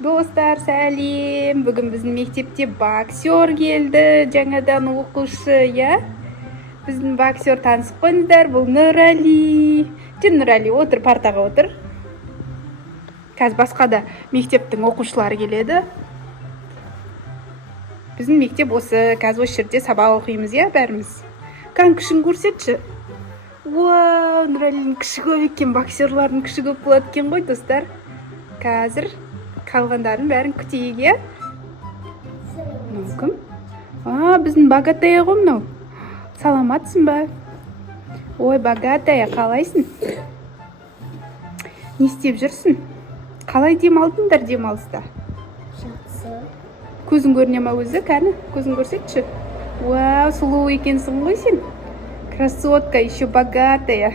Достар, сәлем. Бүгін біздің мектепте боксер келді. Жаңадан оқушы, я? Біздің боксер танысып қойыңыздар. Бұл Нұрали. Нұрали, отыр, партаға отыр. Қазір басқа да мектептің оқушылары келеді. Біздің мектеп осы, қазір осы жерде сабақ оқимыз, я, бәріміз. Қан күшін көрсетші. Вау, Нұралидің күші көп екен, боксерлардың күші көп болады екен ғой, достар. Қазір қалғандарын бәрін күтейік, я? Мынау кім? Біздің Богатая ғой мынау. Саламатсың ба? Ой, Богатая, қалайсың? Не істеп жүрсің? Қалай демалдыңдар демалыста? Жақсы. Көзің көріне ма өзі, кәні? Көзің көрсетші. Вау, сұлу екенсің ғой сен. Красотка, еще Богатая.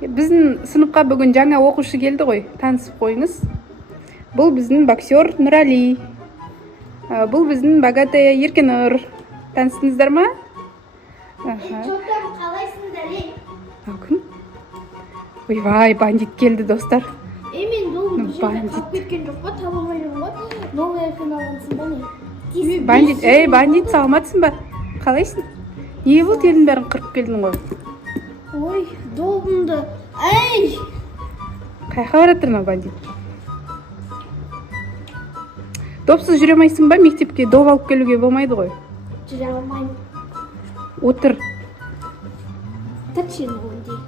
Біздің сыныпқа бүгін жаңа оқушы келді ғой, танысып қойыңыз. Бұл біздің боксер Нұрали. Бұл біздің Богатая Еркенұр. Таныстыңыздар ма? Чоттан қалайсыңдар, ей? Кім? Ойбай, бандит келді, достар. Мен долгы Бандит. қалып кеткен жоқ па, таба алмаймын ғой. Долгы еркен алғансың ба не? Бандит, бандит, саламатсың ба? Қалайсың? Не болды, елдің бәрін қырып келдің ғой? Ой, добымды. Ай! Қайқа баратыр ма бандит? Допсыз жүре алмайсың ба? Мектепке доп алып келуге болмайды ғой. Жүре алмаймын. Отыр. Тәтшені ондай.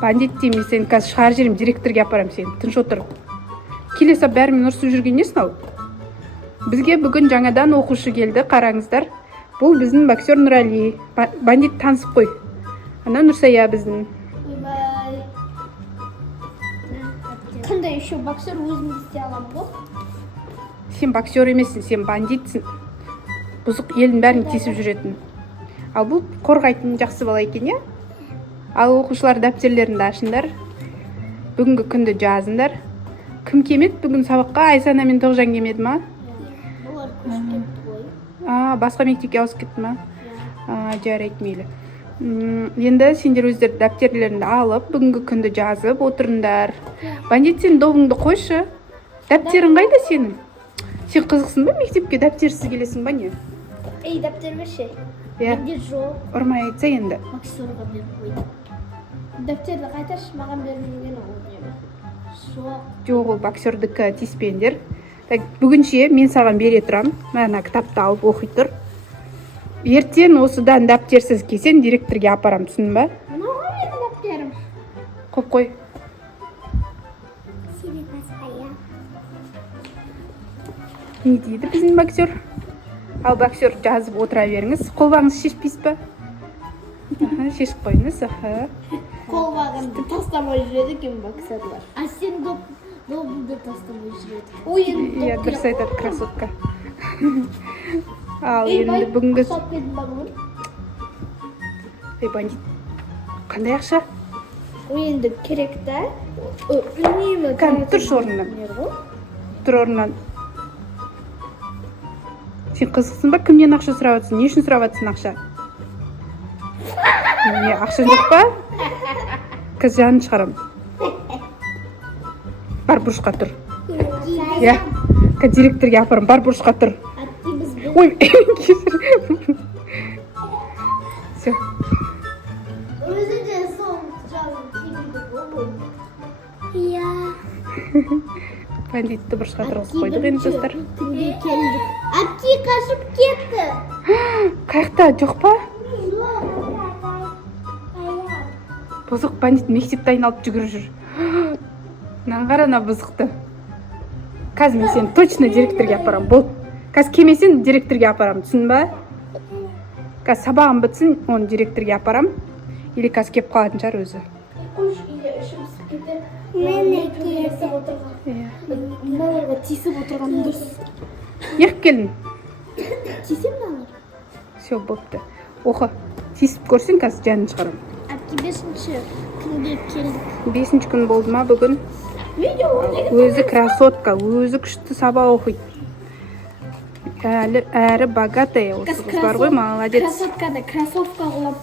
Бандит деймін, сен қазір шығар жерім, директорге апарам сен. Тыныш отыр. Келесі бәрімен ұрсып жүрген несін ау? Бізге бүгін жаңадан оқушы келді, қараңыздар. Бұл біздің боксер Нұрали. Бандит танысып қой. Ана Нұрсая біздің. Ойбай. Қандай еще боксер өзімді істей аламын ғой? Сен боксер емессің, сен бандитсің. Бұзық елдің бәрін тесіп жүретін. Ал бұл қорғайтын жақсы бала екен, я? Ал оқушылар дәптерлерінде ашыңдар. Бүгінгі күнді жазыңдар. Кім кемеді бүгін сабаққа? Айсана мен Тоғжан кемеді ма? Олар көшіп кетті ғой. Басқа мектепке ауысып кетті ма? Жарайды, мейлі. Енді сендер өздер дәптерлеріңді алып, бүгінгі күнді жазып отырыңдар. Бандит, сен добыңды қойшы. Дәптерің қайда сенің? Сен қызықсың ба мектепке, дәптерсіз келесің ба не? Ей, дәптер берші. Иә. Менде жоқ. Ұрмай айтса енді. Боксерға беріп қойды. Дәптерді қайтаршы, маған беріп жүрген ол не? Жоқ. Жоқ, ол боксердікі, тиіспеңдер. Бүгінше мен саған бере тұрам. Мына кітапты алып оқи тұр. Ертең осыдан дәптерсіз келсең, директорге апарам, түсіндің ба? Мынауға менің дәптерім. Қоп қой. Сені басқая. Не дейді біздің боксер? Ал боксер жазып отыра беріңіз. Қолбағыңыз шешпейсіз ба? Шешіп қойыңыз. Қолбағынды тастамай жүреді екен боксерлар. А сен добыңды тастамай жүреді. Ой, енді Иә, дұрыс айтады, красотка. Ал енді бүгінгі... Құсап кетім ба бүгін? Бандит, қандай ақша? Ой, енді керек та. Үнемі... Кән, тұршы орнынан. Тұр орнынан. Сен қызықсың ба? Кімнен ақша сұрап жатсың? Не үшін сұрап жатсың ақша? Не, ақша жоқ па? Қыз жанын шығарам. Бар бұрышқа тұр. Иә, директорге апарым, бар бұрышқа тұр. Ой, кесір. Все. Өзі де сол жағын кейбірді болмайды. Иә. Бандитті бұрышқа тұрғызып қойдық енді, достар. Күнге келдік. Әпке қашып кетті. Қаяқта, жоқ па? Бұзық бандит мектепті айналып жүгіріп жүр. Мынаған қара ана бұзықты. Қазір мен сені точно директорге апарам. Бол. Қазір келмесең директорге апарам, түсін ба? Қазір сабағым бітсін, оны директорге апарам. Или қазір кеп қалатын шығар өзі. Қош, или ішім сып кетер. Мен тесіп отырған. Баларға тесіп отырған дұрыс. Неғып келдің? Тесем балар? Все, болыпты. Оқы, тесіп көрсең қазір жанын шығарам. Әпке 5-ші күнге келдік. 5-ші күн болды ма бүгін? Өзі красотка, өзі күшті сабақ оқиды. Әрі Богатая осы қыз бар ғой, молодец. Красотканы кроссовка қылам.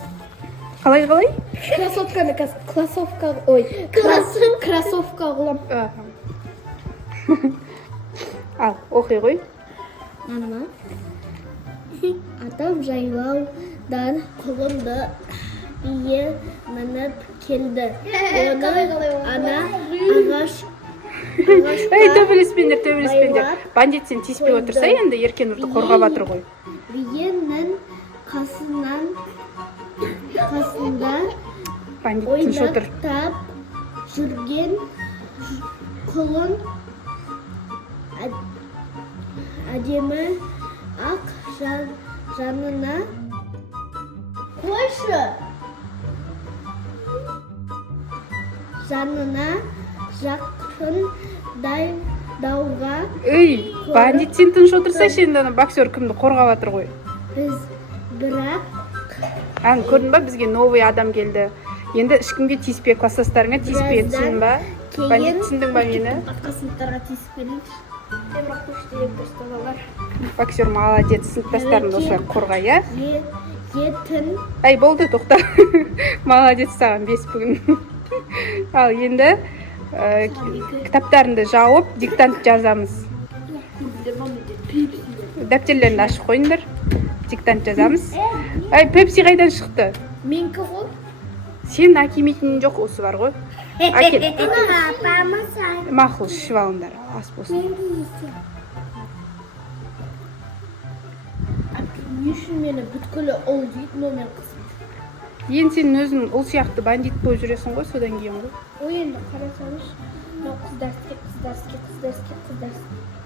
Қалай? Кроссовканы кроссовка қылам. Ал, оқи ғой. Ана. Атам жайлаудан құлынды бие мініп келді. Оны ана Ей, төбелеспеңдер. Бандит сен тиіспей отырса, енді еркен ұрды қорғап атыр ғой. биенің қасында Бандит тыныш отыр. ойнақтап жүрген құлын әдемі ақ жанына қойшы жанына жақындауға Ей, бандит сен тыныш отырсайшы, енді ана боксер кімді қорғап атыр ғой. біз бірақ Ан, көрдің ба, бізге новый адам келді. Енді ешкімге тиіспе, класстастарыңа тиіспе, түсіндің ба? Бандит түсіндің ба мені? басқа сыныптарға тиісіп берейінші. Темір қош директор балалар. Боксер молодец, сыныптастарын осылай қорғай, иә? Етін Ай, болды, тоқта. Молодец саған 5 бүгін. Ал енді кітаптарыңды жауып, диктант жазамыз. Дәптерлеріңді ашып қойыңдар. Диктант жазамыз. Ай, пепси қайдан шықты? менікі ғой. Сен әкемейтінің жоқ, осы бар ғой. Әкел. Апама сай. Мақұл, ішіп алыңдар, ас болсын. Не үшін мені бүткілі ұл дейді, но мен қызым. Енді сен өзің ұл сияқты бандит болып жүресің ғой, содан кейін ғой. Ой, енді қарасаңыз, мынау қыздарский.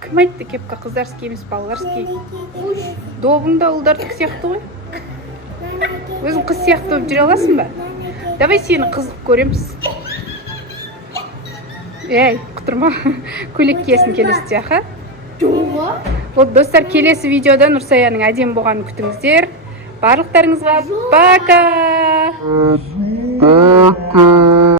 Кім айтты кепка қыздарский емес, балаларский? Добыңда ұлдардікі сияқты ғой. Өзің қыз сияқты болып жүре аласың ба? Давай сені қызық көреміз. Ей, құтырма. Көйлек киесің келесіде, аха? Жоға? Вот, достар, келесі видеода Нұрсаяның әдемі болғанын күтіңіздер. Барлықтарыңызға пока!